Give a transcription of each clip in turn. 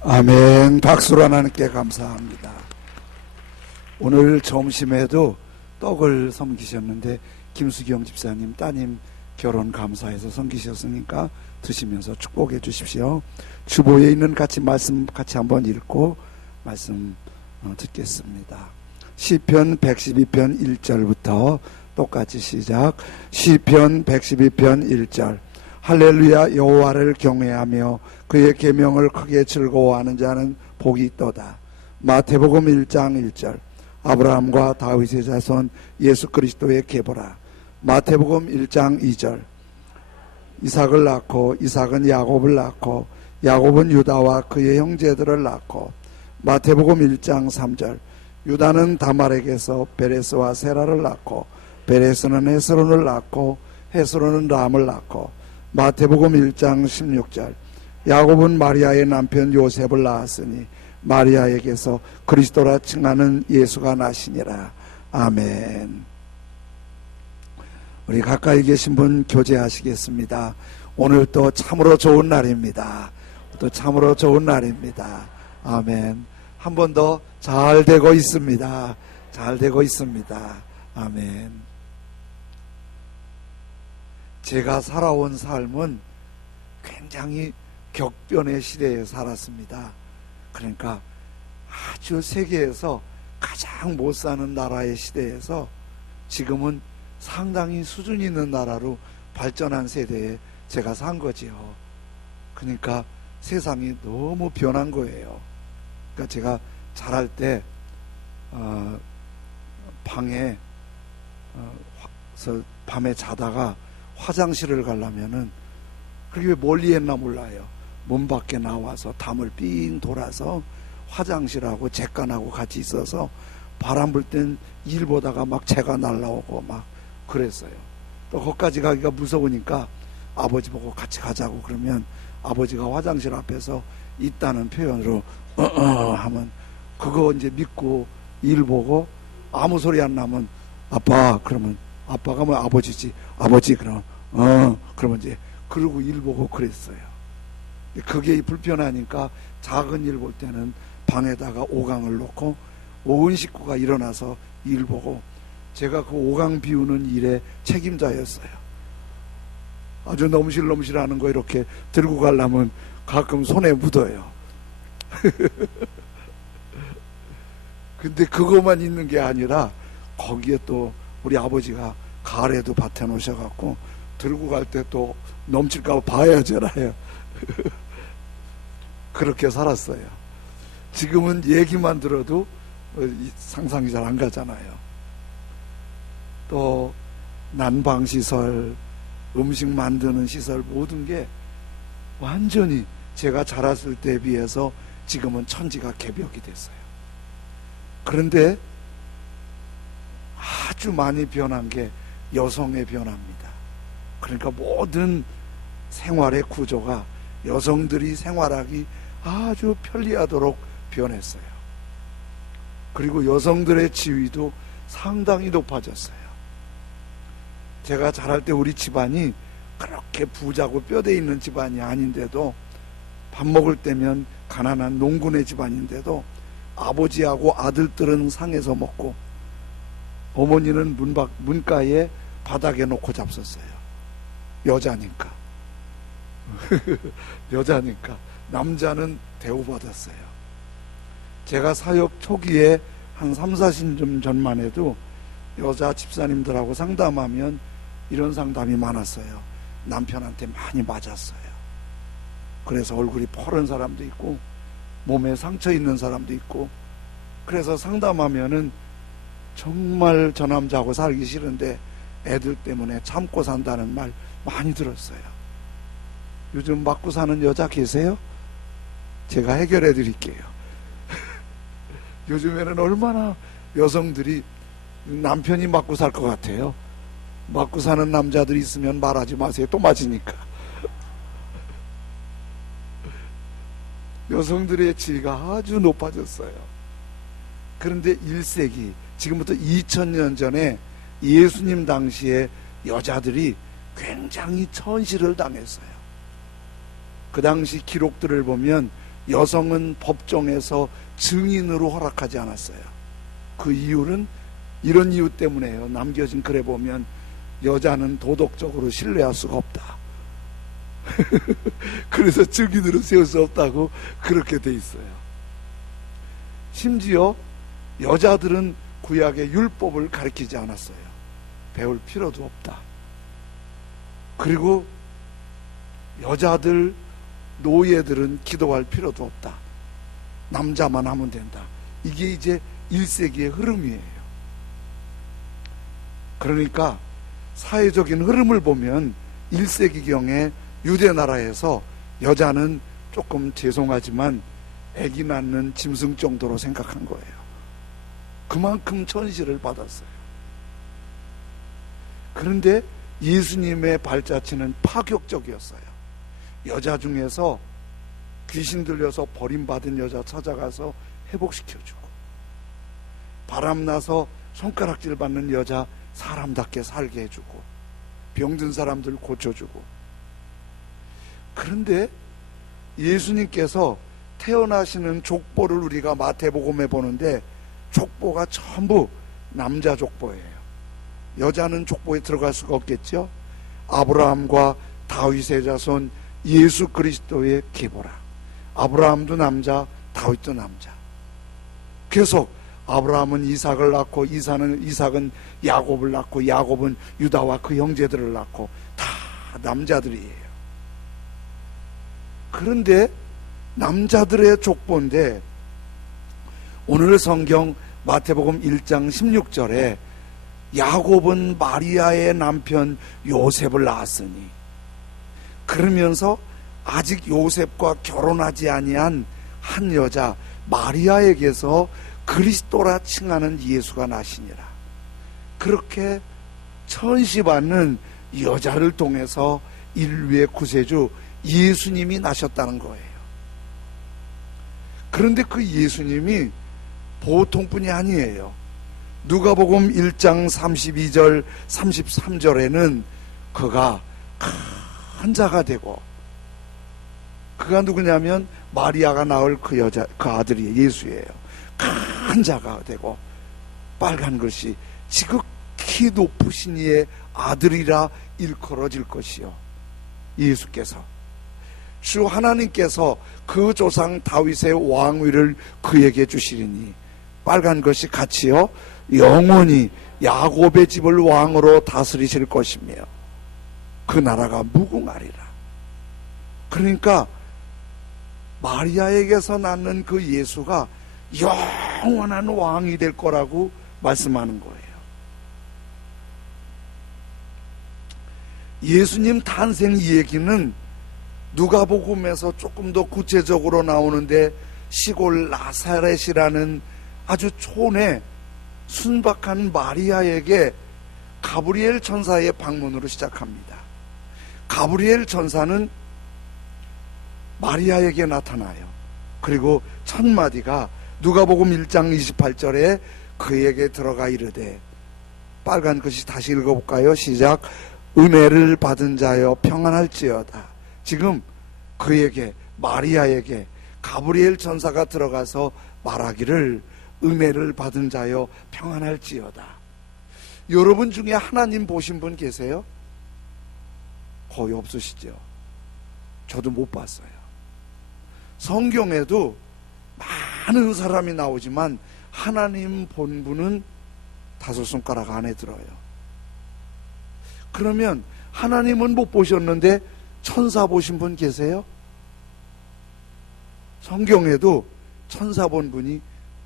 아멘. 박수로 하나님께 감사합니다. 오늘 점심에도 떡을 섬기셨는데 김수경 집사님 따님 결혼 감사해서 섬기셨으니까 드시면서 축복해 주십시오. 주보에 있는 말씀 같이 한번 읽고 말씀 듣겠습니다. 시편 112편 1절부터 똑같이 시작. 시편 112편 1절. 할렐루야. 여호와를 경외하며 그의 계명을 크게 즐거워하는 자는 복이 있도다. 마태복음 1장 1절. 아브라함과 다윗의 자손 예수 그리스도의 계보라. 마태복음 1장 2절. 이삭을 낳고 이삭은 야곱을 낳고 야곱은 유다와 그의 형제들을 낳고. 마태복음 1장 3절. 유다는 다말에게서 베레스와 세라를 낳고 베레스는 헤스론을 낳고 헤스론은 람을 낳고. 마태복음 1장 16절. 야곱은 마리아의 남편 요셉을 낳았으니 마리아에게서 그리스도라 칭하는 예수가 나시니라. 아멘. 우리 가까이 계신 분 교제하시겠습니다. 오늘 또 참으로 좋은 날입니다. 또 참으로 좋은 날입니다. 아멘. 한 번 더 잘 되고 있습니다. 잘 되고 있습니다. 아멘. 제가 살아온 삶은 굉장히 격변의 시대에 살았습니다. 그러니까 아주 세계에서 가장 못 사는 나라의 시대에서 지금은 상당히 수준 있는 나라로 발전한 세대에 제가 산 거지요. 그러니까 세상이 너무 변한 거예요. 그러니까 제가 자랄 때 방에 밤에 자다가 화장실을 가려면은 그게 멀리 했나 몰라요. 문 밖에 나와서 담을 삥 돌아서 화장실하고 잭간하고 같이 있어서 바람 불 땐 일 보다가 막 재가 날라오고 막 그랬어요. 또 거기까지 가기가 무서우니까 아버지 보고 같이 가자고 그러면 아버지가 화장실 앞에서 있다는 표현으로 하면 그거 이제 믿고 일 보고 아무 소리 안 나면 아빠 그러면 아빠가 뭐 아버지지 아버지 그럼 그러면 이제 그러고 일 보고 그랬어요. 그게 불편하니까 작은 일 볼 때는 방에다가 오강을 놓고 온 식구가 일어나서 일 보고 제가 그 오강 비우는 일에 책임자였어요. 아주 넘실넘실하는 거 이렇게 들고 가려면 가끔 손에 묻어요. 근데 그것만 있는 게 아니라 거기에 또 우리 아버지가 가래도 밭에 놓으셔갖고 들고 갈 때 또 넘칠까 봐야잖아요. 그렇게 살았어요. 지금은 얘기만 들어도 상상이 잘 안 가잖아요. 또 난방시설, 음식 만드는 시설 모든 게 완전히 제가 자랐을 때에 비해서 지금은 천지가 개벽이 됐어요. 그런데 아주 많이 변한 게 여성의 변화입니다. 그러니까 모든 생활의 구조가 여성들이 생활하기 아주 편리하도록 변했어요. 그리고 여성들의 지위도 상당히 높아졌어요. 제가 자랄 때 우리 집안이 그렇게 부자고 뼈대 있는 집안이 아닌데도 밥 먹을 때면 가난한 농군의 집안인데도 아버지하고 아들들은 상에서 먹고 어머니는 문가에 바닥에 놓고 잡섰어요. 여자니까. 여자니까. 남자는 대우받았어요. 제가 사역 초기에 한 3, 40년 전만 해도 여자 집사님들하고 상담하면 이런 상담이 많았어요. 남편한테 많이 맞았어요. 그래서 얼굴이 펄은 사람도 있고 몸에 상처 있는 사람도 있고 그래서 상담하면은 정말 저 남자하고 살기 싫은데 애들 때문에 참고 산다는 말 많이 들었어요. 요즘 맞고 사는 여자 계세요? 제가 해결해 드릴게요. 요즘에는 얼마나 여성들이 남편이 맞고 살 것 같아요. 맞고 사는 남자들이 있으면 말하지 마세요. 또 맞으니까. 여성들의 지위가 아주 높아졌어요. 그런데 1세기, 지금부터 2000년 전에 예수님 당시에 여자들이 굉장히 천시를 당했어요. 그 당시 기록들을 보면 여성은 법정에서 증인으로 허락하지 않았어요. 그 이유는 이런 이유 때문에요. 남겨진 글에 보면 여자는 도덕적으로 신뢰할 수가 없다. 그래서 증인으로 세울 수 없다고 그렇게 돼 있어요. 심지어 여자들은 구약의 율법을 가르치지 않았어요. 배울 필요도 없다. 그리고 여자들, 노예들은 기도할 필요도 없다. 남자만 하면 된다. 이게 이제 1세기의 흐름이에요. 그러니까 사회적인 흐름을 보면 1세기경에 유대 나라에서 여자는 조금 죄송하지만 아기 낳는 짐승 정도로 생각한 거예요. 그만큼 천시를 받았어요. 그런데 예수님의 발자취는 파격적이었어요. 여자 중에서 귀신 들려서 버림받은 여자 찾아가서 회복시켜주고, 바람나서 손가락질 받는 여자 사람답게 살게 해주고, 병든 사람들 고쳐주고. 그런데 예수님께서 태어나시는 족보를 우리가 마태복음에 보는데 족보가 전부 남자 족보예요. 여자는 족보에 들어갈 수가 없겠죠. 아브라함과 다윗의 자손 예수 그리스도의 계보라. 아브라함도 남자, 다윗도 남자. 계속 아브라함은 이삭을 낳고, 이삭은 야곱을 낳고, 야곱은 유다와 그 형제들을 낳고, 다 남자들이에요. 그런데 남자들의 족보인데 오늘 성경 마태복음 1장 16절에 야곱은 마리아의 남편 요셉을 낳았으니, 그러면서 아직 요셉과 결혼하지 아니한 한 여자 마리아에게서 그리스도라 칭하는 예수가 나시니라. 그렇게 천시받는 여자를 통해서 인류의 구세주 예수님이 나셨다는 거예요. 그런데 그 예수님이 보통 분이 아니에요. 누가복음 1장 32절 33절에는 그가 큰 자가 되고, 그가 누구냐면 마리아가 낳을 그 여자, 그 아들이 예수예요. 큰 자가 되고 빨간 글씨 지극히 높으신 이의 아들이라 일컬어질 것이요, 예수께서 주 하나님께서 그 조상 다윗의 왕위를 그에게 주시리니 빨간 것이 같이요 영원히 야곱의 집을 왕으로 다스리실 것이며 그 나라가 무궁하리라. 그러니까 마리아에게서 낳는 그 예수가 영원한 왕이 될 거라고 말씀하는 거예요. 예수님 탄생 이 얘기는 누가복음에서 조금 더 구체적으로 나오는데 시골 나사렛이라는 아주 촌의 순박한 마리아에게 가브리엘 천사의 방문으로 시작합니다. 가브리엘 천사는 마리아에게 나타나요. 그리고 첫 마디가 누가복음 1장 28절에 그에게 들어가 이르되, 빨간 글씨 다시 읽어볼까요? 시작. 은혜를 받은 자여 평안할지어다. 지금 그에게, 마리아에게 가브리엘 천사가 들어가서 말하기를 은혜를 받은 자여 평안할지어다. 여러분 중에 하나님 보신 분 계세요? 거의 없으시죠? 저도 못 봤어요. 성경에도 많은 사람이 나오지만 하나님 본 분은 5손가락 안에 들어요. 그러면 하나님은 못 보셨는데 천사 보신 분 계세요? 성경에도 천사 본 분이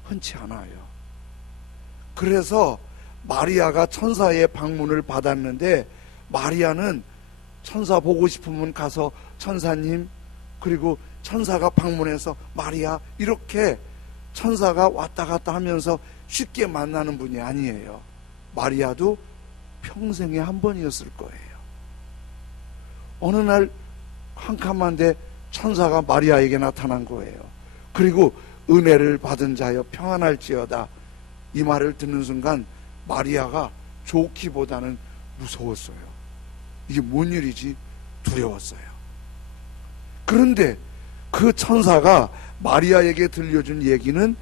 흔치 않아요. 그래서 마리아가 천사의 방문을 받았는데, 마리아는 천사 보고 싶으면 가서 천사님, 그리고 천사가 방문해서 마리아, 이렇게 천사가 왔다 갔다 하면서 쉽게 만나는 분이 아니에요. 마리아도 평생에 한 번이었을 거예요. 어느 날 캄캄한데 천사가 마리아에게 나타난 거예요. 그리고 은혜를 받은 자여 평안할지어다, 이 말을 듣는 순간 마리아가 좋기보다는 무서웠어요. 이게 뭔 일이지? 두려웠어요. 그런데 그 천사가 마리아에게 들려준 얘기는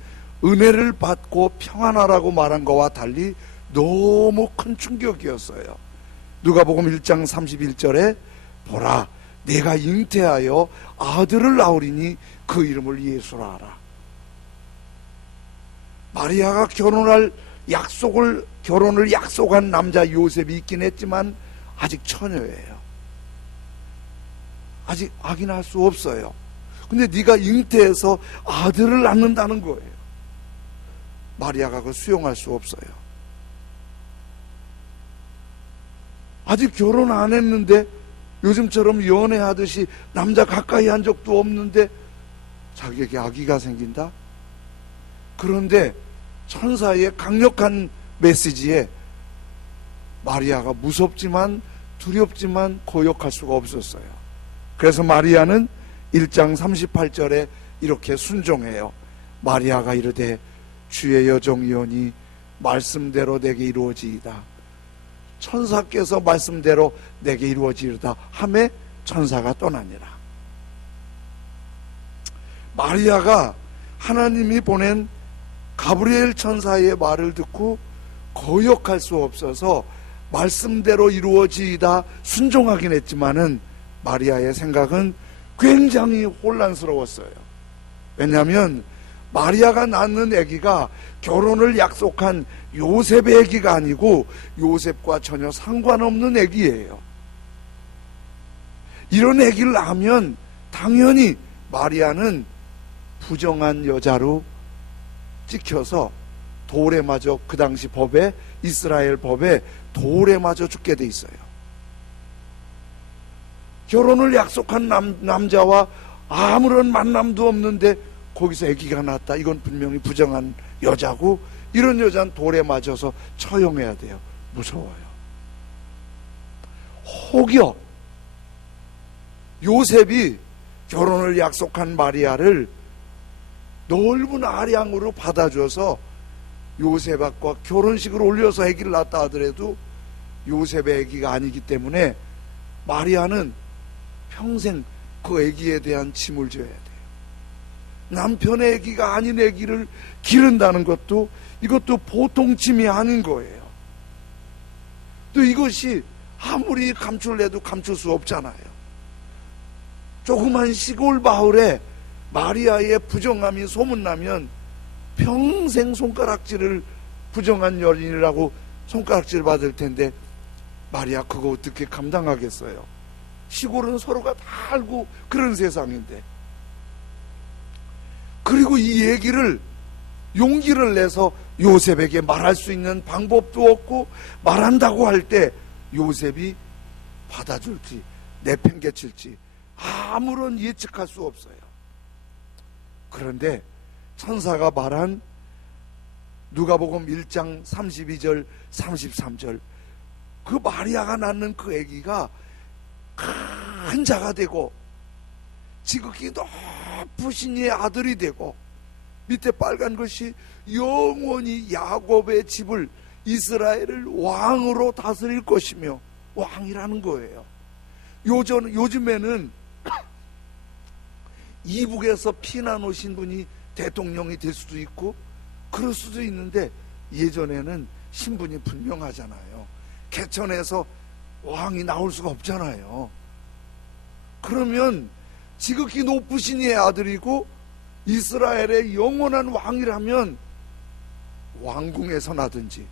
은혜를 받고 평안하라고 말한 것과 달리 너무 큰 충격이었어요. 누가복음 1장 31절에 보라 내가 잉태하여 아들을 낳으리니 그 이름을 예수라 하라. 마리아가 결혼을 약속한 남자 요셉이 있긴 했지만 아직 처녀예요. 아직 확인할 수 없어요. 근데 네가 잉태해서 아들을 낳는다는 거예요. 마리아가 그걸 수용할 수 없어요. 아직 결혼 안 했는데 요즘처럼 연애하듯이 남자 가까이 한 적도 없는데 자기에게 아기가 생긴다? 그런데 천사의 강력한 메시지에 마리아가 무섭지만 두렵지만 거역할 수가 없었어요. 그래서 마리아는 1장 38절에 이렇게 순종해요. 마리아가 이르되 주의 여종이오니 말씀대로 내게 이루어지이다. 천사께서 말씀대로 내게 이루어지이다 하매 천사가 떠나니라. 마리아가 하나님이 보낸 가브리엘 천사의 말을 듣고 거역할 수 없어서 말씀대로 이루어지이다 순종하긴 했지만은 마리아의 생각은 굉장히 혼란스러웠어요. 왜냐하면 마리아가 낳는 아기가 결혼을 약속한 요셉의 아기가 아니고 요셉과 전혀 상관없는 아기예요. 이런 아기를 낳으면 당연히 마리아는 부정한 여자로 찍혀서 돌에 맞아, 그 당시 법에, 이스라엘 법에 돌에 맞아 죽게 돼 있어요. 결혼을 약속한 남자와 아무런 만남도 없는데 거기서 아기가 났다. 이건 분명히 부정한 여자고, 이런 여자는 돌에 맞아서 처형해야 돼요. 무서워요. 혹여 요셉이 결혼을 약속한 마리아를 넓은 아량으로 받아줘서 요셉과 결혼식을 올려서 아기를 낳았다 하더라도 요셉의 아기가 아니기 때문에 마리아는 평생 그 아기에 대한 짐을 져야 돼요. 남편의 아기가 아닌 아기를 기른다는 것도 이것도 보통 짐이 아닌 거예요. 또 이것이 아무리 감출래도 감출 수 없잖아요. 조그만 시골 마을에 마리아의 부정함이 소문나면 평생 손가락질을, 부정한 여인이라고 손가락질 받을 텐데 마리아 그거 어떻게 감당하겠어요? 시골은 서로가 다 알고 그런 세상인데. 그리고 이 얘기를 용기를 내서 요셉에게 말할 수 있는 방법도 없고, 말한다고 할 때 요셉이 받아줄지 내팽개칠지 아무런 예측할 수 없어요. 그런데 천사가 말한 누가복음 1장 32절 33절, 그 마리아가 낳는 그 아기가 큰 자가 되고 지극히 높으신 이의 아들이 되고, 밑에 빨간 것이 영원히 야곱의 집을, 이스라엘을 왕으로 다스릴 것이며, 왕이라는 거예요. 요즘에는 이북에서 피난 오신 분이 대통령이 될 수도 있고 그럴 수도 있는데, 예전에는 신분이 분명하잖아요. 개천에서 왕이 나올 수가 없잖아요. 그러면 지극히 높으신 이의 아들이고 이스라엘의 영원한 왕이라면 왕궁에서 나든지,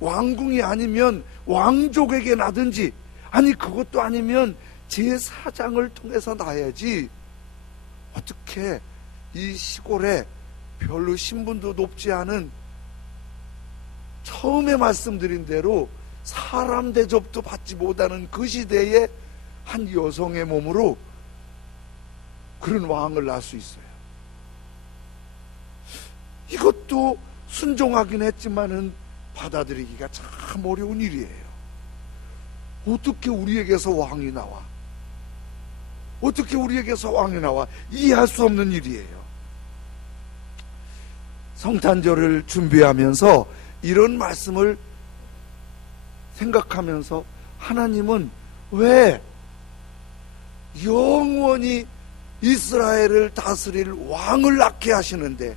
왕궁이 아니면 왕족에게 나든지, 아니 그것도 아니면 제사장을 통해서 나야지, 어떻게 이 시골에 별로 신분도 높지 않은, 처음에 말씀드린 대로 사람 대접도 받지 못하는 그 시대에 한 여성의 몸으로 그런 왕을 낳을 수 있어요. 이것도 순종하긴 했지만은 받아들이기가 참 어려운 일이에요. 어떻게 우리에게서 왕이 나와? 어떻게 우리에게서 왕이 나와? 이해할 수 없는 일이에요. 성탄절을 준비하면서 이런 말씀을 생각하면서, 하나님은 왜 영원히 이스라엘을 다스릴 왕을 낳게 하시는데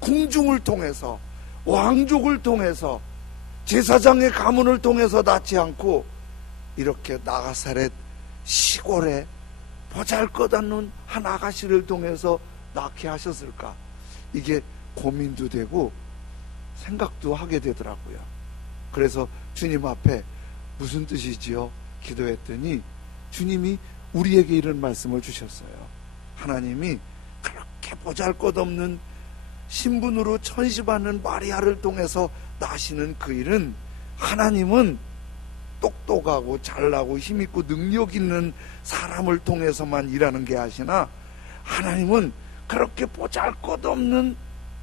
궁중을 통해서, 왕족을 통해서, 제사장의 가문을 통해서 낳지 않고 이렇게 나사렛 시골에 보잘것없는 한 아가씨를 통해서 낳게 하셨을까? 이게 고민도 되고 생각도 하게 되더라고요. 그래서 주님 앞에 무슨 뜻이지요? 기도했더니 주님이 우리에게 이런 말씀을 주셨어요. 하나님이 그렇게 보잘것없는 신분으로 천시받는 마리아를 통해서 나시는 그 일은, 하나님은 똑똑하고 잘나고 힘있고 능력 있는 사람을 통해서만 일하는 게 아시나, 하나님은 그렇게 보잘것없는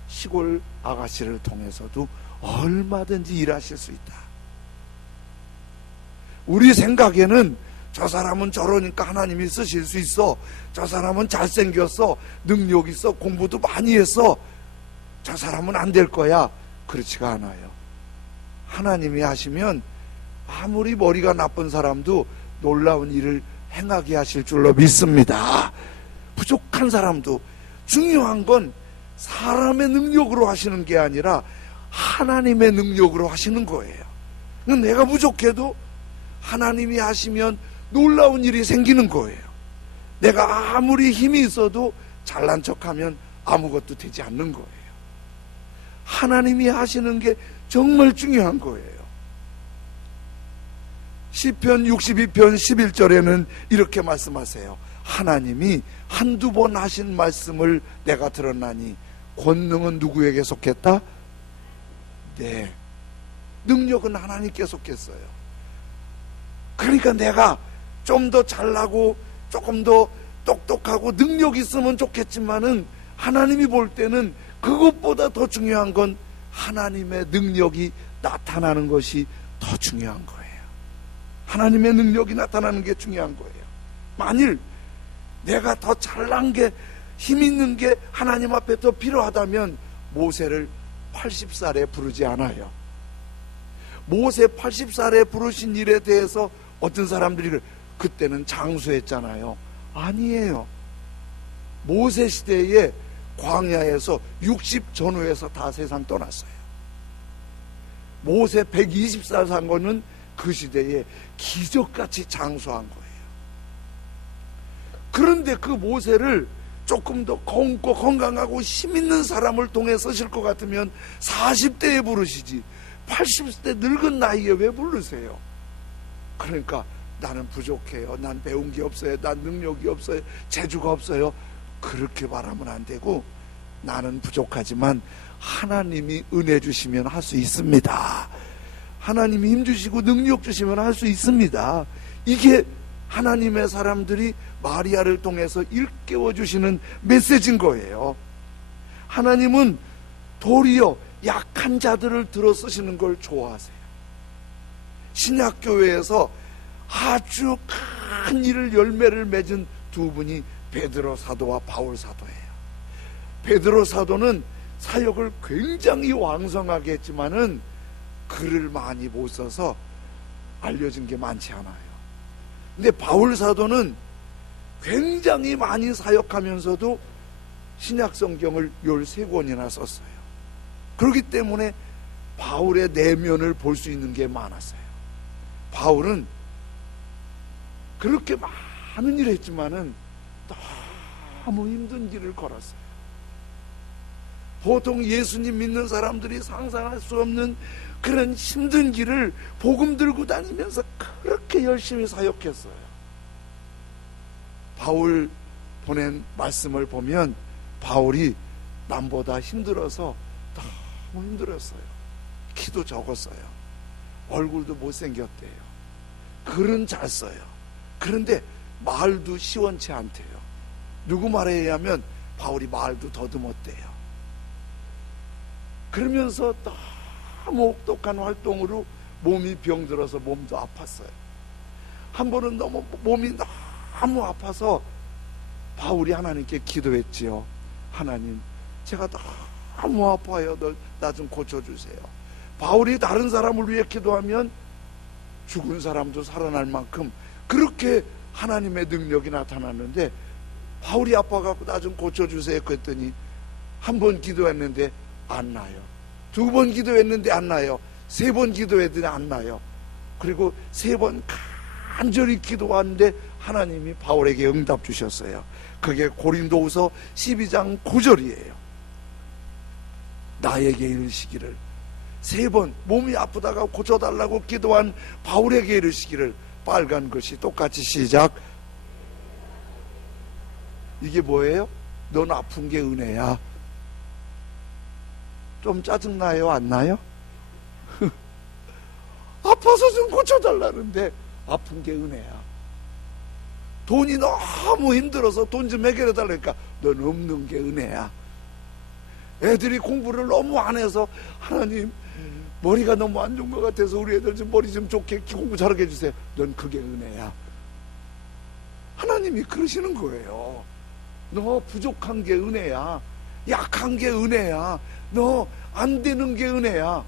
시골 아가씨를 통해서도 얼마든지 일하실 수 있다. 우리 생각에는 저 사람은 저러니까 하나님이 쓰실 수 있어, 저 사람은 잘생겼어, 능력 있어, 공부도 많이 했어, 저 사람은 안 될 거야. 그렇지가 않아요. 하나님이 하시면 아무리 머리가 나쁜 사람도 놀라운 일을 행하게 하실 줄로 믿습니다. 부족한 사람도. 중요한 건 사람의 능력으로 하시는 게 아니라 하나님의 능력으로 하시는 거예요. 내가 부족해도 하나님이 하시면 놀라운 일이 생기는 거예요. 내가 아무리 힘이 있어도 잘난 척하면 아무것도 되지 않는 거예요. 하나님이 하시는 게 정말 중요한 거예요. 시편 62편 11절에는 이렇게 말씀하세요. 하나님이 한두 번 하신 말씀을 내가 들었나니 권능은 누구에게 속했다? 네, 능력은 하나님께 속했어요. 그러니까 내가 좀 더 잘나고 조금 더 똑똑하고 능력 있으면 좋겠지만은, 하나님이 볼 때는 그것보다 더 중요한 건 하나님의 능력이 나타나는 것이 더 중요한 거예요. 하나님의 능력이 나타나는 게 중요한 거예요. 만일 내가 더 잘난 게, 힘 있는 게 하나님 앞에 더 필요하다면 모세를 80살에 부르지 않아요. 모세 80살에 부르신 일에 대해서 어떤 사람들이 그때는 장수했잖아요. 아니에요. 모세 시대에 광야에서 60 전후에서 다 세상 떠났어요. 모세 120살 산 거는 그 시대에 기적같이 장수한 거예요. 그런데 그 모세를 조금 더 검고 건강하고 힘있는 사람을 통해 쓰실 것 같으면 40대에 부르시지 80대 늙은 나이에 왜 부르세요? 그러니까 나는 부족해요, 난 배운 게 없어요, 난 능력이 없어요, 재주가 없어요, 그렇게 말하면 안 되고, 나는 부족하지만 하나님이 은혜 주시면 할 수 있습니다. 하나님이 힘 주시고 능력 주시면 할 수 있습니다. 이게 하나님의 사람들이 마리아를 통해서 일깨워 주시는 메시지인 거예요. 하나님은 도리어 약한 자들을 들어 쓰시는 걸 좋아하세요. 신약교회에서 아주 큰 일을 열매를 맺은 두 분이 베드로 사도와 바울 사도예요. 베드로 사도는 사역을 굉장히 왕성하게 했지만은 글을 많이 못 써서 알려진 게 많지 않아요. 근데 바울 사도는 굉장히 많이 사역하면서도 신약 성경을 13권이나 썼어요. 그렇기 때문에 바울의 내면을 볼 수 있는 게 많았어요. 바울은 그렇게 많은 일을 했지만은 너무 힘든 길을 걸었어요. 보통 예수님 믿는 사람들이 상상할 수 없는 그런 힘든 길을 복음 들고 다니면서 그렇게 열심히 사역했어요. 바울 보낸 말씀을 보면 바울이 남보다 힘들어서 너무 힘들었어요. 키도 적었어요. 얼굴도 못생겼대요. 글은 잘 써요. 그런데 말도 시원치 않대요. 누구 말에 의하면 바울이 말도 더듬었대요. 그러면서 너무 혹독한 활동으로 몸이 병들어서 몸도 아팠어요. 한 번은 너무 몸이 너무 아파서 바울이 하나님께 기도했지요. 하나님, 제가 너무 아파요. 나 좀 고쳐주세요. 바울이 다른 사람을 위해 기도하면 죽은 사람도 살아날 만큼 그렇게 하나님의 능력이 나타났는데, 바울이 아파갖고 나 좀 고쳐주세요 그랬더니 한 번 기도했는데 안 나요. 두 번 기도했는데 안 나요. 세 번 기도했더니 안 나요. 그리고 세 번 간절히 기도하는데 하나님이 바울에게 응답 주셨어요. 그게 고린도후서 12장 9절이에요. 나에게 이르시기를, 세 번 몸이 아프다가 고쳐달라고 기도한 바울에게 이르시기를, 빨간 글씨 똑같이 시작. 이게 뭐예요? 넌 아픈 게 은혜야. 좀 짜증나요? 안 나요? 아파서 좀 고쳐달라는데 아픈 게 은혜야. 돈이 너무 힘들어서 돈 좀 해결해 달라니까 넌 없는 게 은혜야. 애들이 공부를 너무 안 해서 하나님 머리가 너무 안 좋은 것 같아서 우리 애들 좀 머리 좀 좋게 공부 잘하게 해주세요. 넌 그게 은혜야. 하나님이 그러시는 거예요. 너 부족한 게 은혜야. 약한 게 은혜야. 너 안 되는 게 은혜야.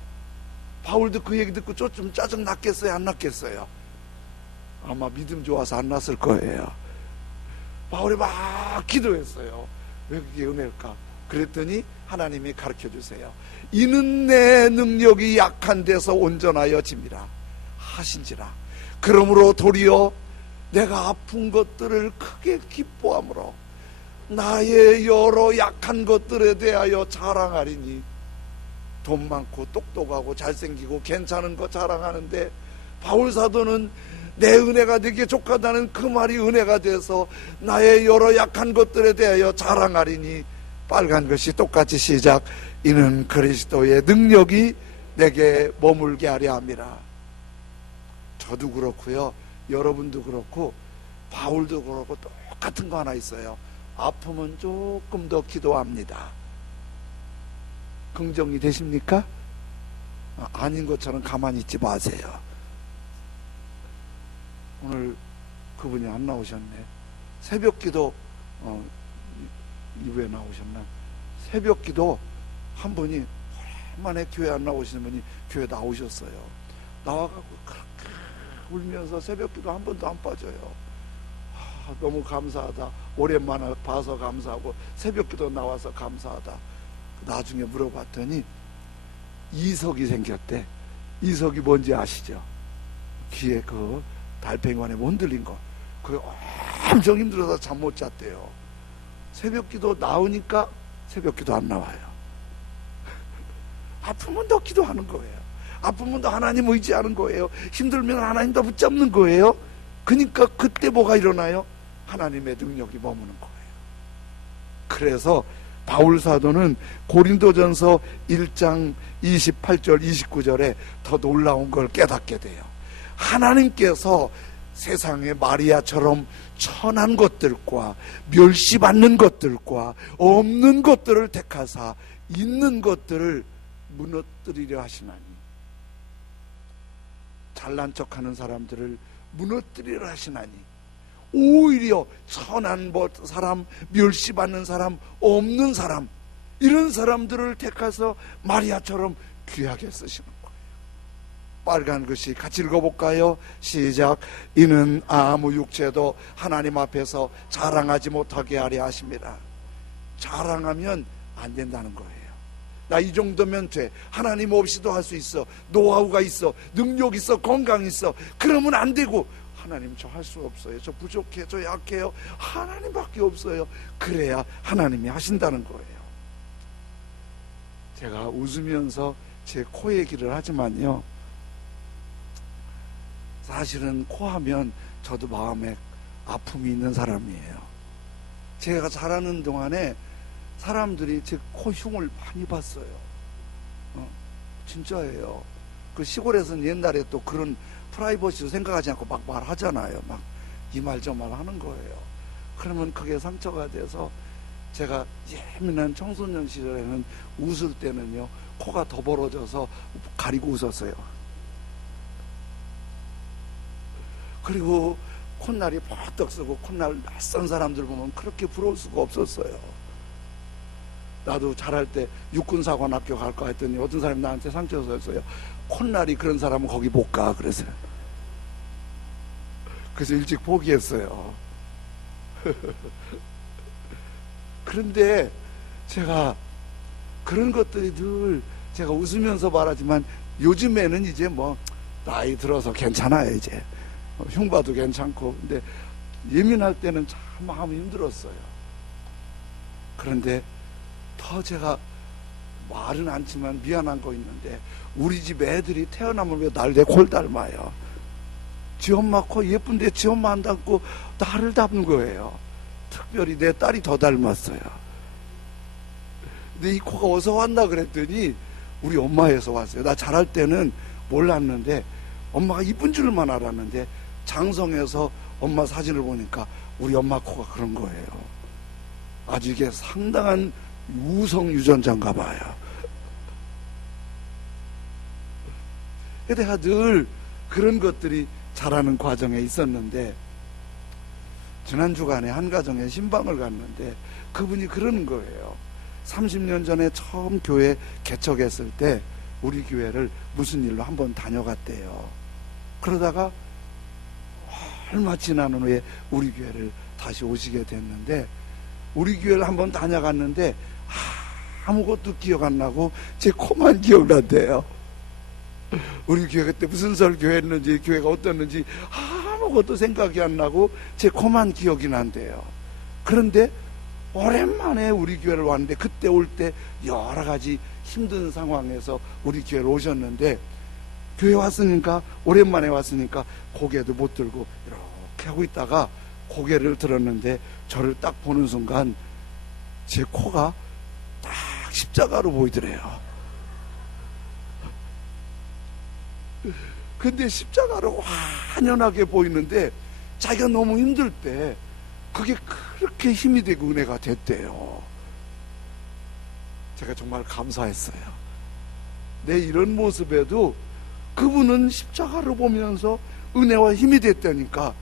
바울도 그 얘기 듣고 좀 짜증 났겠어요? 안 났겠어요? 아마 믿음 좋아서 안 났을 거예요. 바울이 막 기도했어요. 왜 그게 은혜일까? 그랬더니 하나님이 가르쳐 주세요. 이는 내 능력이 약한 데서 온전하여 짐이라 하신지라. 그러므로 도리어 내가 아픈 것들을 크게 기뻐함으로 나의 여러 약한 것들에 대하여 자랑하리니. 돈 많고 똑똑하고 잘생기고 괜찮은 거 자랑하는데 바울 사도는 내 은혜가 되게 족하다는 그 말이 은혜가 돼서 나의 여러 약한 것들에 대하여 자랑하리니. 빨간 것이 똑같이 시작. 이는 그리스도의 능력이 내게 머물게 하려 함이라. 저도 그렇고요, 여러분도 그렇고 바울도 그렇고 똑같은 거 하나 있어요. 아프면 조금 더 기도합니다. 긍정이 되십니까? 아닌 것처럼 가만히 있지 마세요. 오늘 그분이 안 나오셨네. 새벽기도 이후에 나오셨나? 새벽기도 한 분이 오랜만에 교회 안 나오시는 분이 교회 나오셨어요. 나와갖고 그렇게 울면서 새벽기도 한 번도 안 빠져요. 너무 감사하다. 오랜만에 봐서 감사하고 새벽기도 나와서 감사하다. 나중에 물어봤더니 이석이 생겼대. 이석이 뭔지 아시죠? 귀에 그 달팽이관에 흔들린 거. 그게 엄청 힘들어서 잠 못 잤대요. 새벽기도 나오니까 새벽기도 안 나와요. 아프면 더 기도하는 거예요. 아프면 더 하나님 의지하는 거예요. 힘들면 하나님 더 붙잡는 거예요. 그러니까 그때 뭐가 일어나요? 하나님의 능력이 머무는 거예요. 그래서 바울 사도는 고린도전서 1장 28절 29절에 더 놀라운 걸 깨닫게 돼요. 하나님께서 세상의 마리아처럼 천한 것들과 멸시받는 것들과 없는 것들을 택하사 있는 것들을 무너뜨리려 하시나니, 잘난 척하는 사람들을 무너뜨리려 하시나니, 오히려 천한 사람, 멸시받는 사람, 없는 사람, 이런 사람들을 택해서 마리아처럼 귀하게 쓰시는 거예요. 빨간 글씨 같이 읽어볼까요? 시작. 이는 아무 육체도 하나님 앞에서 자랑하지 못하게 하려 하심이라. 자랑하면 안 된다는 거예요. 나 이 정도면 돼. 하나님 없이도 할 수 있어. 노하우가 있어. 능력 있어. 건강 있어. 그러면 안 되고, 하나님 저 할 수 없어요. 저 부족해. 저 약해요. 하나님밖에 없어요. 그래야 하나님이 하신다는 거예요. 제가 웃으면서 제 코 얘기를 하지만요, 사실은 코하면 저도 마음에 아픔이 있는 사람이에요. 제가 자라는 동안에 사람들이 제 코 흉을 많이 봤어요. 진짜예요. 그 시골에서는 옛날에 또 그런 프라이버시도 생각하지 않고 막 말하잖아요. 막 이 말 저 말 하는 거예요. 그러면 그게 상처가 돼서 제가 예민한 청소년 시절에는 웃을 때는요, 코가 더 벌어져서 가리고 웃었어요. 그리고 콧날이 펄떡 쓰고 콧날 낯선 사람들 보면 그렇게 부러울 수가 없었어요. 나도 잘할 때 육군사관학교 갈까 했더니 어떤 사람이 나한테 상처 줬어요. 콧날이 그런 사람은 거기 못 가. 그래서 일찍 포기했어요. 그런데 제가 그런 것들이 늘 제가 웃으면서 말하지만 요즘에는 이제 뭐 나이 들어서 괜찮아요. 이제 흉봐도 괜찮고. 근데 예민할 때는 참 마음이 힘들었어요. 그런데 더 제가 말은 않지만 미안한 거 있는데, 우리 집 애들이 태어나면 왜 날 내 콜 닮아요? 지 엄마 코 예쁜데 지 엄마 안 닮고 나를 닮는 거예요. 특별히 내 딸이 더 닮았어요. 근데 이 코가 어디서 왔나 그랬더니 우리 엄마에서 왔어요. 나 자랄 때는 몰랐는데 엄마가 이쁜 줄만 알았는데 장성에서 엄마 사진을 보니까 우리 엄마 코가 그런 거예요. 아주 이게 상당한 우성 유전자인가 봐요. 내가 늘 그런 것들이 자라는 과정에 있었는데, 지난 주간에 한 가정에 신방을 갔는데 그분이 그러는 거예요. 30년 전에 처음 교회 개척했을 때 우리 교회를 무슨 일로 한번 다녀갔대요. 그러다가 얼마 지난 후에 우리 교회를 다시 오시게 됐는데, 우리 교회를 한번 다녀갔는데 아무것도 기억 안 나고 제 코만 기억난대요. 우리 교회 그때 무슨 설교 했는지, 교회가 어땠는지 아무것도 생각이 안 나고 제 코만 기억이 난대요. 그런데 오랜만에 우리 교회를 왔는데, 그때 올 때 여러 가지 힘든 상황에서 우리 교회를 오셨는데, 교회 왔으니까, 오랜만에 왔으니까 고개도 못 들고 이렇게 하고 있다가 고개를 들었는데, 저를 딱 보는 순간 제 코가 딱 십자가로 보이더래요. 근데 십자가로 환연하게 보이는데, 자기가 너무 힘들 때 그게 그렇게 힘이 되고 은혜가 됐대요. 제가 정말 감사했어요. 내 이런 모습에도 그분은 십자가를 보면서 은혜와 힘이 됐다니까,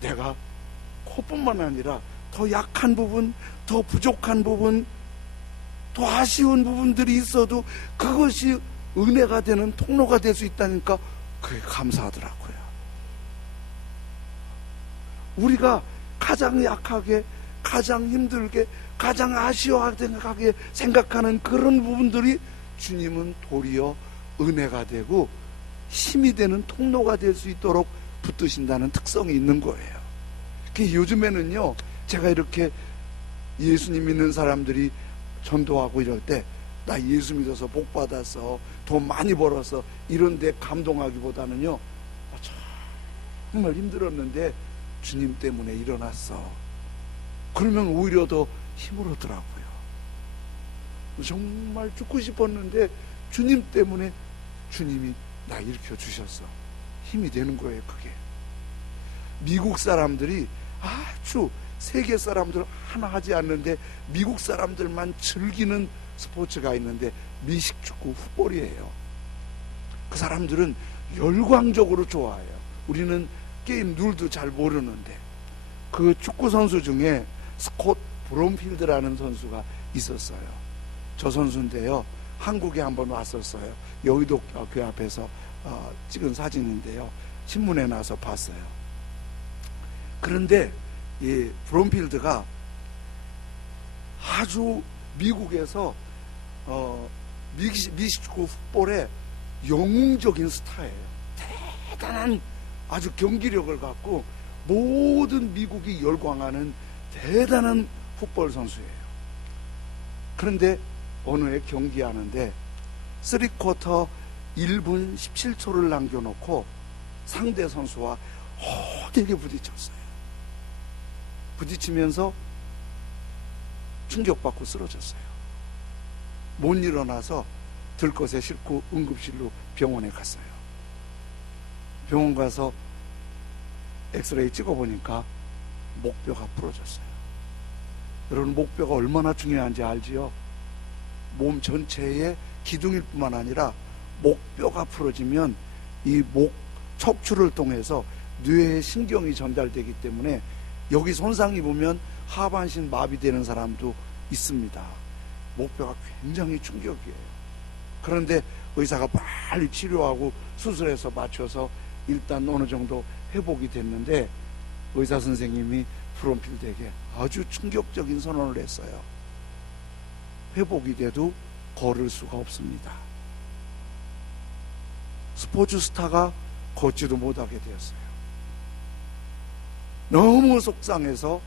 내가 코뿐만 아니라 더 약한 부분, 더 부족한 부분, 더 아쉬운 부분들이 있어도 그것이 은혜가 되는 통로가 될 수 있다니까, 그게 감사하더라고요. 우리가 가장 약하게, 가장 힘들게, 가장 아쉬워하게 생각하는 그런 부분들이 주님은 도리어 은혜가 되고 힘이 되는 통로가 될 수 있도록 붙드신다는 특성이 있는 거예요. 요즘에는요, 제가 이렇게 예수님 믿는 사람들이 전도하고 이럴 때, 나 예수 믿어서 복 받아서 돈 많이 벌어서 이런 데 감동하기보다는요, 정말 힘들었는데 주님 때문에 일어났어, 그러면 오히려 더 힘을 얻더라고요. 정말 죽고 싶었는데 주님 때문에 주님이 나 일으켜 주셨어. 힘이 되는 거예요. 그게 미국 사람들이 아주 세계 사람들 하나 하지 않는데 미국 사람들만 즐기는 스포츠가 있는데 미식축구 풋볼이에요. 그 사람들은 열광적으로 좋아해요. 우리는 게임 룰도 잘 모르는데, 그 축구 선수 중에 스콧 브롬필드라는 선수가 있었어요. 저 선수인데요, 한국에 한번 왔었어요. 여의도 교회 앞에서 찍은 사진인데요, 신문에 나서 봤어요. 그런데 이 브롬필드가 아주 미국에서 미식축구 풋볼의 영웅적인 스타예요. 대단한 아주 경기력을 갖고 모든 미국이 열광하는 대단한 풋볼 선수예요. 그런데 어느 해 경기하는데 3쿼터 1분 17초를 남겨놓고 상대 선수와 호되게 부딪혔어요. 부딪히면서 충격받고 쓰러졌어요. 못 일어나서 들것에 싣고 응급실로 병원에 갔어요. 병원 가서 엑스레이 찍어보니까 목뼈가 부러졌어요. 여러분, 목뼈가 얼마나 중요한지 알지요? 몸 전체의 기둥일 뿐만 아니라 목뼈가 부러지면 이 목 척추를 통해서 뇌에 신경이 전달되기 때문에 여기 손상 입으면 하반신 마비되는 사람도 있습니다. 목뼈가 굉장히 충격이에요. 그런데 의사가 빨리 치료하고 수술해서 맞춰서 일단 어느 정도 회복이 됐는데, 의사 선생님이 브롬필드에게 아주 충격적인 선언을 했어요. 회복이 돼도 걸을 수가 없습니다. 스포츠 스타가 걷지도 못하게 되었어요. 너무 속상해서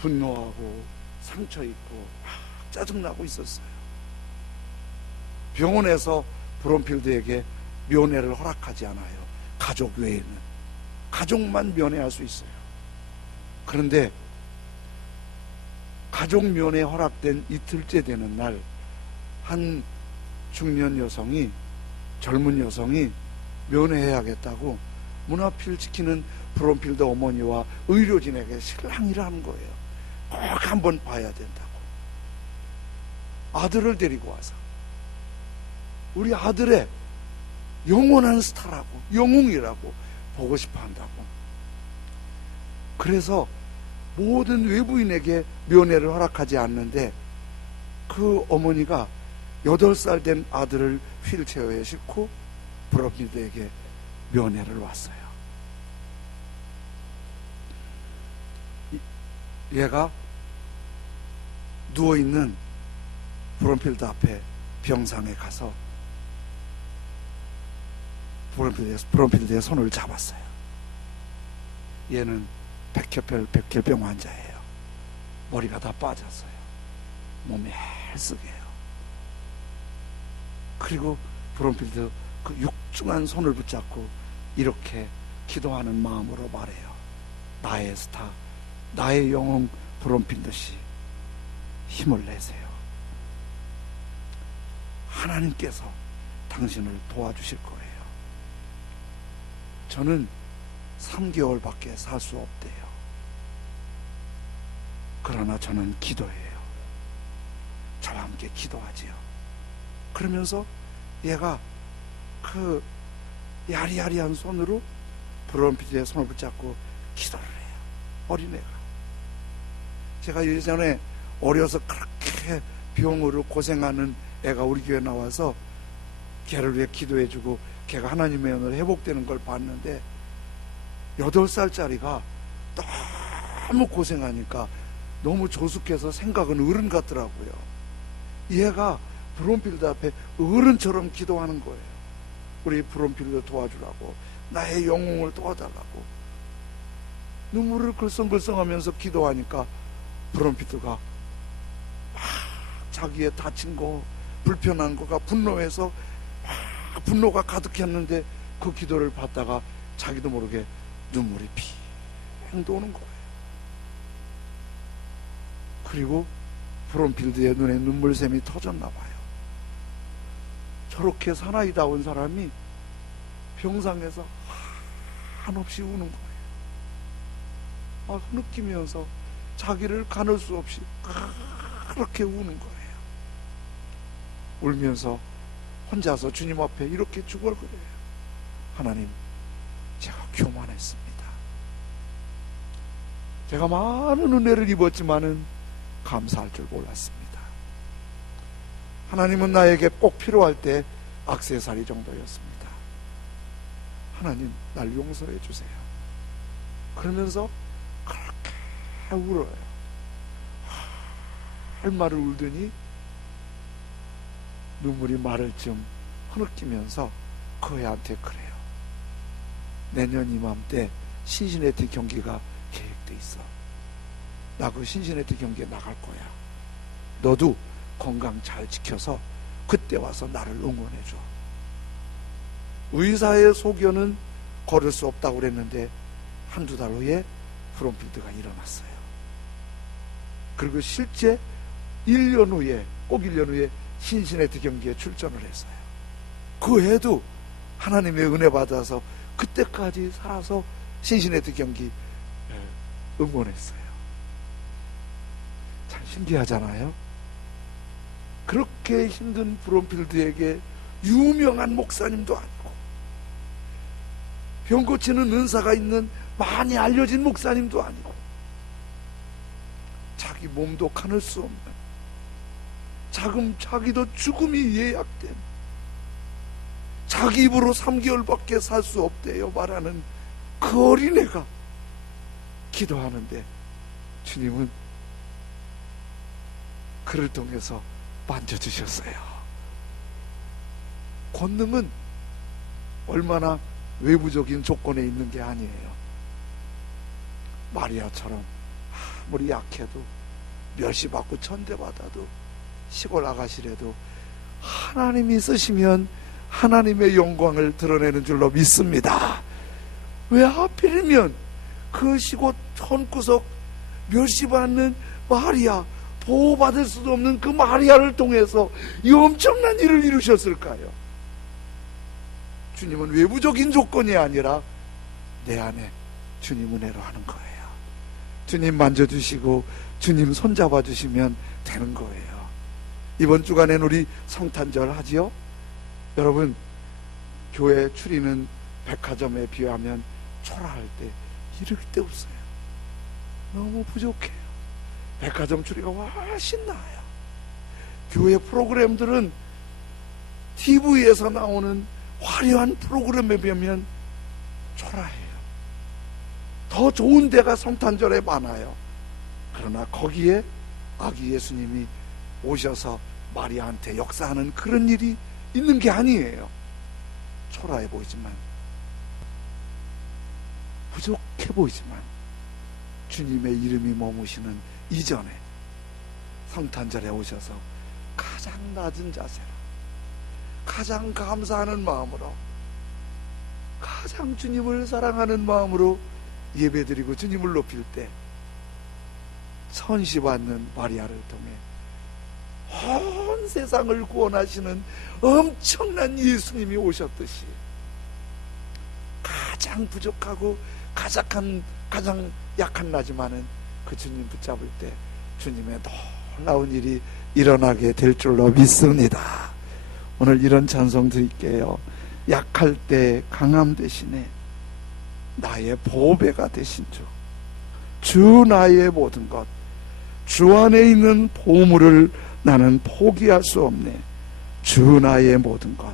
분노하고 상처 입고 짜증나고 있었어요. 병원에서 브론필드에게 면회를 허락하지 않아요. 가족 외에는. 가족만 면회할 수 있어요. 그런데 가족 면회 허락된 이틀째 되는 날, 한 중년 여성이, 젊은 여성이 면회해야겠다고 문 앞을 지키는 브론필드 어머니와 의료진에게 실랑이를 거예요. 꼭 한번 봐야 된다고. 아들을 데리고 와서 우리 아들의 영원한 스타라고, 영웅이라고 보고 싶어 한다고. 그래서 모든 외부인에게 면회를 허락하지 않는데 그 어머니가 8살 된 아들을 휠체어에 싣고 브론필드에게 면회를 왔어요. 얘가 누워있는 브론필드 앞에 병상에 가서 브론필드의 손을 잡았어요. 얘는 백혈병 환자예요. 머리가 다 빠졌어요. 몸이 헬쓱해요. 그리고 브론필드 그 육중한 손을 붙잡고 이렇게 기도하는 마음으로 말해요. 나의 스타, 나의 영웅 브론필드 씨, 힘을 내세요. 하나님께서 당신을 도와주실 거예요. 저는 3개월밖에 살 수 없대요. 그러나 저는 기도해요. 저와 함께 기도하지요. 그러면서 얘가 그 야리야리한 손으로 브론필드의 손을 붙잡고 기도를 해요. 어린애가. 제가 예전에 어려서 그렇게 병으로 고생하는 애가 우리 교회에 나와서 걔를 위해 기도해주고 걔가 하나님의 은혜로 회복되는 걸 봤는데 8살짜리가 너무 고생하니까 너무 조숙해서 생각은 어른 같더라고요. 얘가 브론필드 앞에 어른처럼 기도하는 거예요. 우리 브론필드 도와주라고, 나의 영웅을 도와달라고. 눈물을 글썽글썽하면서 기도하니까 브론필드가 막 자기의 다친 거, 불편한 거가 분노해서 막 분노가 가득했는데 그 기도를 받다가 자기도 모르게 눈물이 핑 도는 거예요. 그리고 브론필드의 눈에 눈물샘이 터졌나 봐요. 저렇게 사나이다운 사람이 병상에서 한없이 우는 거예요. 흐느끼면서 자기를 가눌 수 없이 그렇게 우는 거예요. 울면서 혼자서 주님 앞에 이렇게 중얼거려요. 하나님, 제가 교만했습니다. 제가 많은 은혜를 입었지만은 감사할 줄 몰랐습니다. 하나님은 나에게 꼭 필요할 때 액세서리 정도였습니다. 하나님, 날 용서해 주세요. 그러면서 그렇게 울어요. 할 말을 울더니 눈물이 마를 쯤 흐느끼면서 그 애한테 그래요. 내년 이맘때 신시내티 경기가 계획돼 있어. 나 그 신시내티 경기에 나갈 거야. 너도 건강 잘 지켜서 그때 와서 나를 응원해줘. 의사의 소견은 걸을 수 없다고 그랬는데 한두 달 후에 브론필드가 일어났어요. 그리고 실제 1년 후에, 꼭 1년 후에 신시내티 경기에 출전을 했어요. 그 해도 하나님의 은혜 받아서 그때까지 살아서 신시내티 경기 응원했어요. 참 신기하잖아요. 그렇게 힘든 브론필드에게 유명한 목사님도 아니고 병 고치는 은사가 있는 많이 알려진 목사님도 아니고 자기 몸도 가눌 수 없는, 자기도 죽음이 예약된, 자기 입으로 3개월밖에 살 수 없대요 말하는 그 어린애가 기도하는데 주님은 그를 통해서 만져주셨어요. 권능은 얼마나 외부적인 조건에 있는 게 아니에요. 마리아처럼 아무리 약해도 멸시받고 천대받아도 시골 아가씨라도 하나님이 쓰시면 하나님의 영광을 드러내는 줄로 믿습니다. 왜 하필이면 그 시골 촌구석 멸시받는 마리아, 보호받을 수도 없는 그 마리아를 통해서 이 엄청난 일을 이루셨을까요? 주님은 외부적인 조건이 아니라 내 안에 주님 은혜로 하는 거예요. 주님 만져주시고 주님 손잡아 주시면 되는 거예요. 이번 주간엔 우리 성탄절 하지요? 여러분, 교회 추리는 백화점에 비하면 초라할 때 이럴 데 없어요. 너무 부족해요. 백화점 추리가 훨씬 나아요. 교회 프로그램들은 TV에서 나오는 화려한 프로그램에 비하면 초라해요. 더 좋은 데가 성탄절에 많아요. 그러나 거기에 아기 예수님이 오셔서 마리아한테 역사하는 그런 일이 있는 게 아니에요. 초라해 보이지만, 부족해 보이지만 주님의 이름이 머무시는 이전에 성탄절에 오셔서 가장 낮은 자세로, 가장 감사하는 마음으로, 가장 주님을 사랑하는 마음으로 예배드리고 주님을 높일 때 선시받는 마리아를 통해 온 세상을 구원하시는 엄청난 예수님이 오셨듯이 가장 부족하고 가장 약한 나지만은 그 주님 붙잡을 때 주님의 놀라운 일이 일어나게 될 줄로 믿습니다. 오늘 이런 찬송 드릴게요. 약할 때 강함 대신에 나의 보배가 되신 주 나의 모든 것, 주 안에 있는 보물을 나는 포기할 수 없네. 주 나의 모든 것,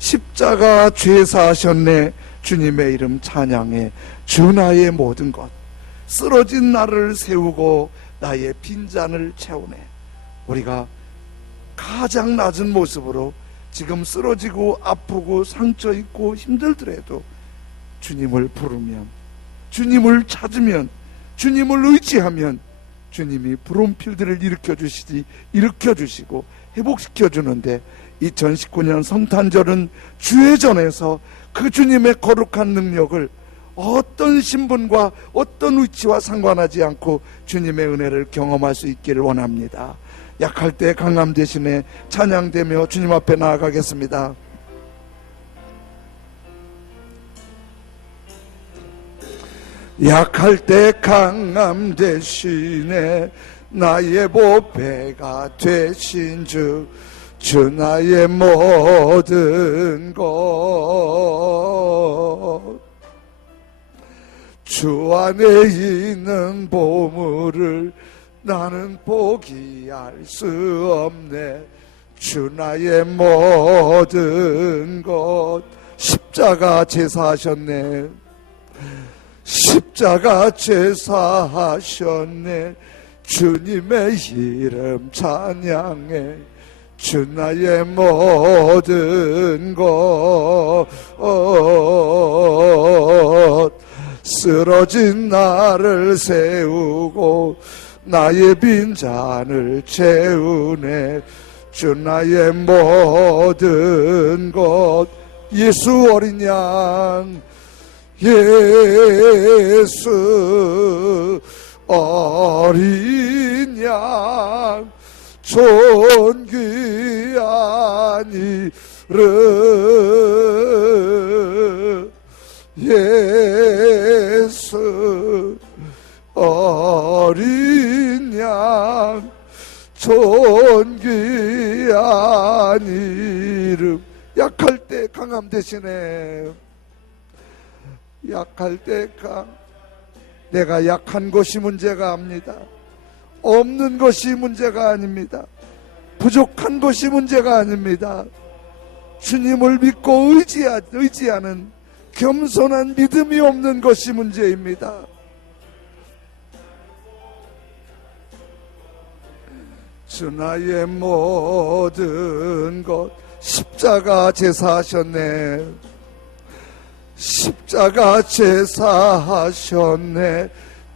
십자가 죄사하셨네. 주님의 이름 찬양해. 주 나의 모든 것, 쓰러진 나를 세우고 나의 빈잔을 채우네. 우리가 가장 낮은 모습으로 지금 쓰러지고 아프고 상처 있고 힘들더라도 주님을 부르면, 주님을 찾으면, 주님을 의지하면 주님이 브론필드를 일으켜주시고 회복시켜주는데, 2019년 성탄절은 주회전에서 그 주님의 거룩한 능력을 어떤 신분과 어떤 위치와 상관하지 않고 주님의 은혜를 경험할 수 있기를 원합니다. 약할 때 강함 대신에 찬양되며 주님 앞에 나아가겠습니다. 약할 때 강함 대신에 나의 보배가 되신 주 나의 모든 것, 주 안에 있는 보물을 나는 포기할 수 없네. 주 나의 모든 것, 십자가 제사하셨네. 십자가 제사하셨네. 주님의 이름 찬양해. 주 나의 모든 것, 쓰러진 나를 세우고 나의 빈잔을 채우네. 주 나의 모든 것, 예수 어린 양, 예수 어린 양, 존귀한 이름, 예수 어린 양, 존귀한 이름. 약할 때 강함 대신에, 약할 때 내가 약한 것이 문제가 아닙니다. 없는 것이 문제가 아닙니다. 부족한 것이 문제가 아닙니다. 주님을 믿고 의지하는 겸손한 믿음이 없는 것이 문제입니다. 주 나의 모든 것 십자가 제사하셨네. 십자가 제사하셨네.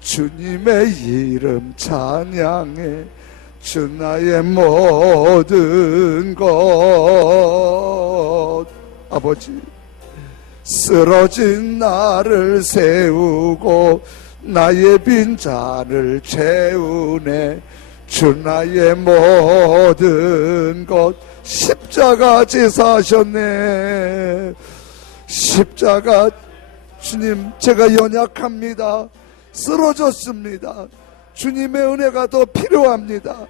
주님의 이름 찬양해. 주 나의 모든 것. 아버지, 쓰러진 나를 세우고 나의 빈잔을 채우네. 주 나의 모든 것 십자가 제사하셨네. 십자가. 주님, 제가 연약합니다. 쓰러졌습니다. 주님의 은혜가 더 필요합니다.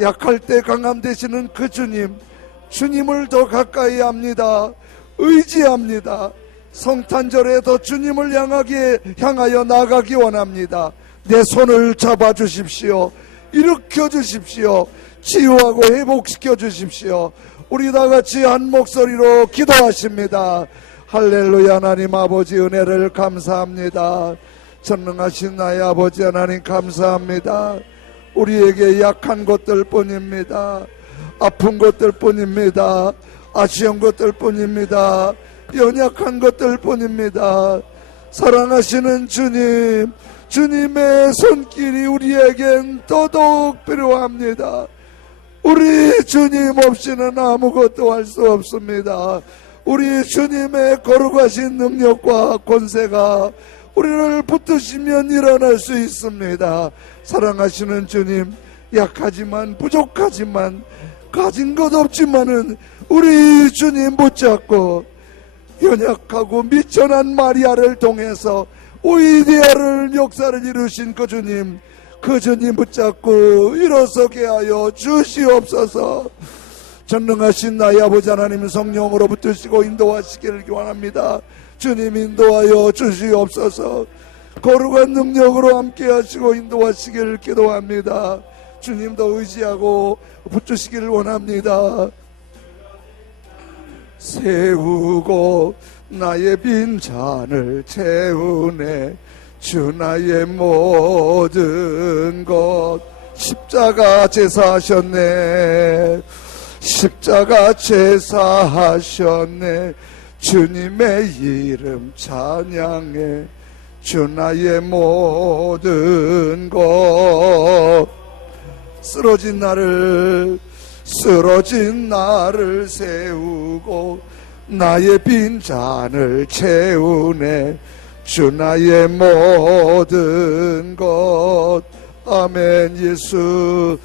약할 때 강함 되시는 그 주님, 주님을 더 가까이 합니다. 의지합니다. 성탄절에 더 주님을 향하여 나가기 원합니다. 내 손을 잡아주십시오. 일으켜 주십시오. 치유하고 회복시켜 주십시오. 우리 다같이 한 목소리로 기도하십니다. 할렐루야. 하나님 아버지 은혜를 감사합니다. 전능하신 나의 아버지 하나님 감사합니다. 우리에게 약한 것들 뿐입니다. 아픈 것들 뿐입니다. 아쉬운 것들 뿐입니다. 연약한 것들 뿐입니다. 사랑하시는 주님, 주님의 손길이 우리에겐 더더욱 필요합니다. 우리 주님 없이는 아무것도 할 수 없습니다. 우리 주님의 거룩하신 능력과 권세가 우리를 붙드시면 일어날 수 있습니다. 사랑하시는 주님, 약하지만 부족하지만 가진 것 없지만은 우리 주님 붙잡고 연약하고 미천한 마리아를 통해서 오이디아를 역사를 이루신 그 주님 붙잡고 일어서게 하여 주시옵소서. 전능하신 나의 아버지 하나님 성령으로 붙드시고 인도하시기를 기원합니다. 주님 인도하여 주시옵소서. 거룩한 능력으로 함께 하시고 인도하시기를 기도합니다. 주님도 의지하고 붙드시기를 원합니다. 세우고 나의 빈잔을 채우네. 주 나의 모든 것 십자가 제사하셨네. 십자가 제사하셨네. 주님의 이름 찬양해. 주 나의 모든 것. 쓰러진 나를 세우고 나의 빈잔을 채우네. 주 나의 모든 것. 아멘. 예수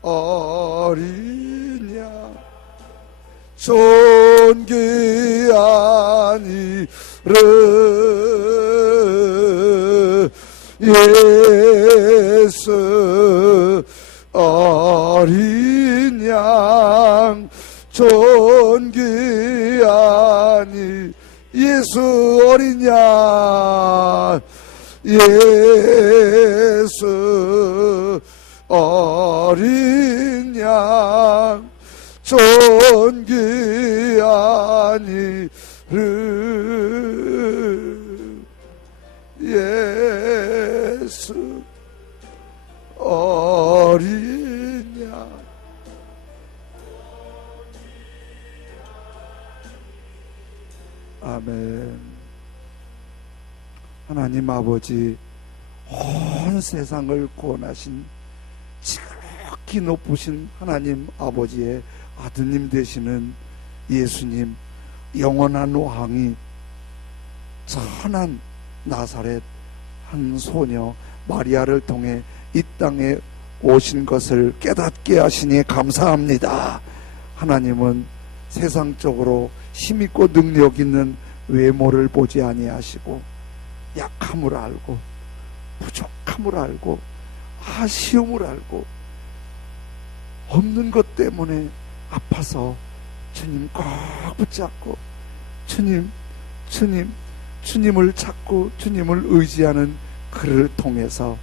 어린 양 존귀한 이름 예수 어린 양 존귀한 이 예수 어린 양 예수 어린 양 존귀한 이름 예수 어린 양. 아멘. 하나님 아버지, 온 세상을 구원하신 지극히 높으신 하나님 아버지의 아드님 되시는 예수님, 영원한 왕이 천한 나사렛 한 소녀 마리아를 통해 이 땅에 오신 것을 깨닫게 하시니 감사합니다. 하나님은 세상적으로 힘있고 능력 있는 외모를 보지 아니하시고 약함을 알고 부족함을 알고 아쉬움을 알고 없는 것 때문에 아파서 주님 꼭 붙잡고 주님을 찾고 주님을 의지하는 그를 통해서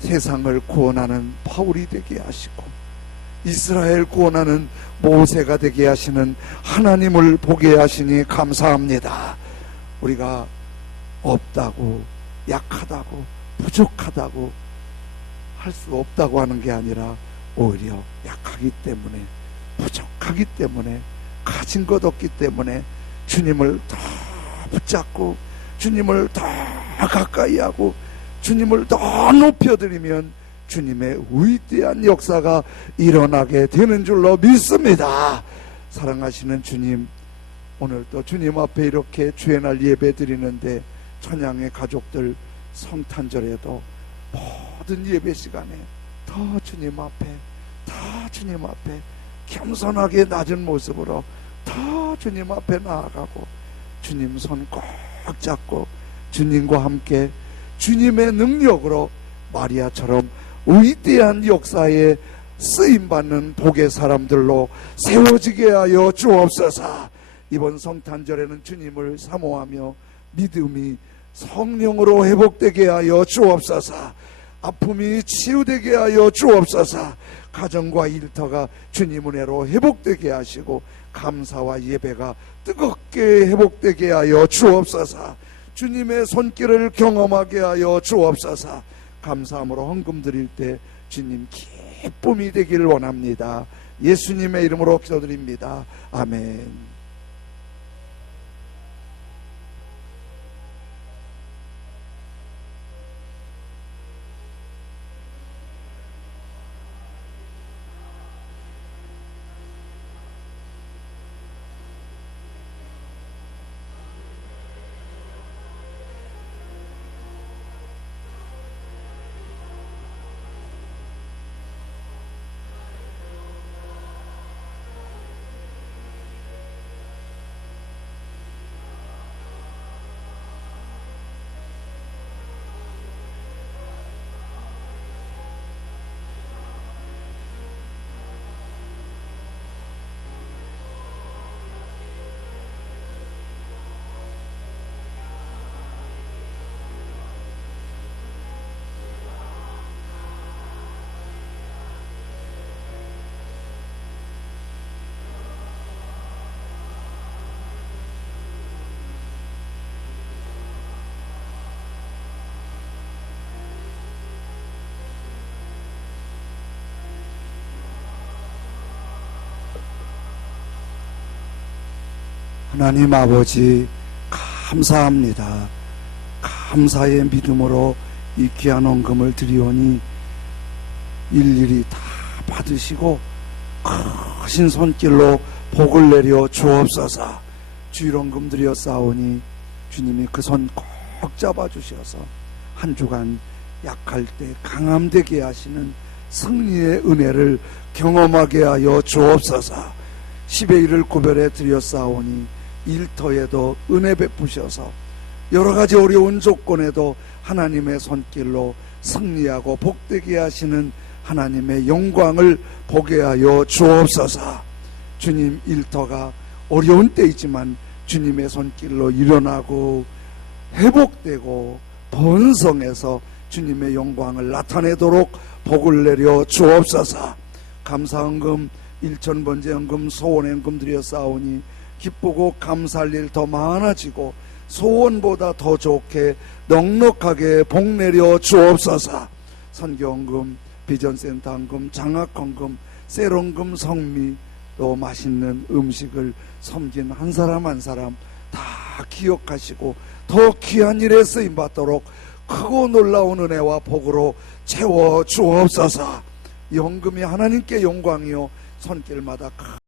세상을 구원하는 바울이 되게 하시고 이스라엘 구원하는 모세가 되게 하시는 하나님을 보게 하시니 감사합니다. 우리가 없다고 약하다고 부족하다고 할 수 없다고 하는 게 아니라 오히려 약하기 때문에, 부족하기 때문에, 가진 것 없기 때문에 주님을 더 붙잡고 주님을 더 가까이 하고 주님을 더 높여드리면 주님의 위대한 역사가 일어나게 되는 줄로 믿습니다. 사랑하시는 주님, 오늘도 주님 앞에 이렇게 주의 날 예배 드리는데 천양의 가족들 성탄절에도 모든 예배 시간에 더 주님 앞에 겸손하게 낮은 모습으로 더 주님 앞에 나아가고 주님 손 꼭 잡고 주님과 함께 주님의 능력으로 마리아처럼 위대한 역사에 쓰임받는 복의 사람들로 세워지게 하여 주옵소서. 이번 성탄절에는 주님을 사모하며 믿음이 성령으로 회복되게 하여 주옵소서. 아픔이 치유되게 하여 주옵소서. 가정과 일터가 주님 은혜로 회복되게 하시고 감사와 예배가 뜨겁게 회복되게 하여 주옵소서. 주님의 손길을 경험하게 하여 주옵소서. 감사함으로 헌금 드릴 때 주님 기쁨이 되기를 원합니다. 예수님의 이름으로 기도드립니다. 아멘. 하나님 아버지 감사합니다. 감사의 믿음으로 이 귀한 헌금을 드리오니 일일이 다 받으시고 크신 손길로 복을 내려 주옵소서. 주일헌금 드렸사오니 주님이 그 손 꼭 잡아주셔서 한 주간 약할 때 강함되게 하시는 승리의 은혜를 경험하게 하여 주옵소서. 10의 1을 구별해 드렸사오니 일터에도 은혜 베푸셔서 여러가지 어려운 조건에도 하나님의 손길로 승리하고 복되게 하시는 하나님의 영광을 보게 하여 주옵소서. 주님, 일터가 어려운 때이지만 주님의 손길로 일어나고 회복되고 번성해서 주님의 영광을 나타내도록 복을 내려 주옵소서. 감사헌금 1,000번째 헌금 소원헌금 드렸사오니 기쁘고 감사할 일 더 많아지고 소원보다 더 좋게 넉넉하게 복 내려 주옵소서. 선교헌금, 비전센터 헌금, 장학헌금, 셀헌금, 성미, 또 맛있는 음식을 섬긴 한 사람 한 사람 다 기억하시고 더 귀한 일에 쓰임받도록 크고 놀라운 은혜와 복으로 채워 주옵소서. 이 헌금이 하나님께 영광이요 손길마다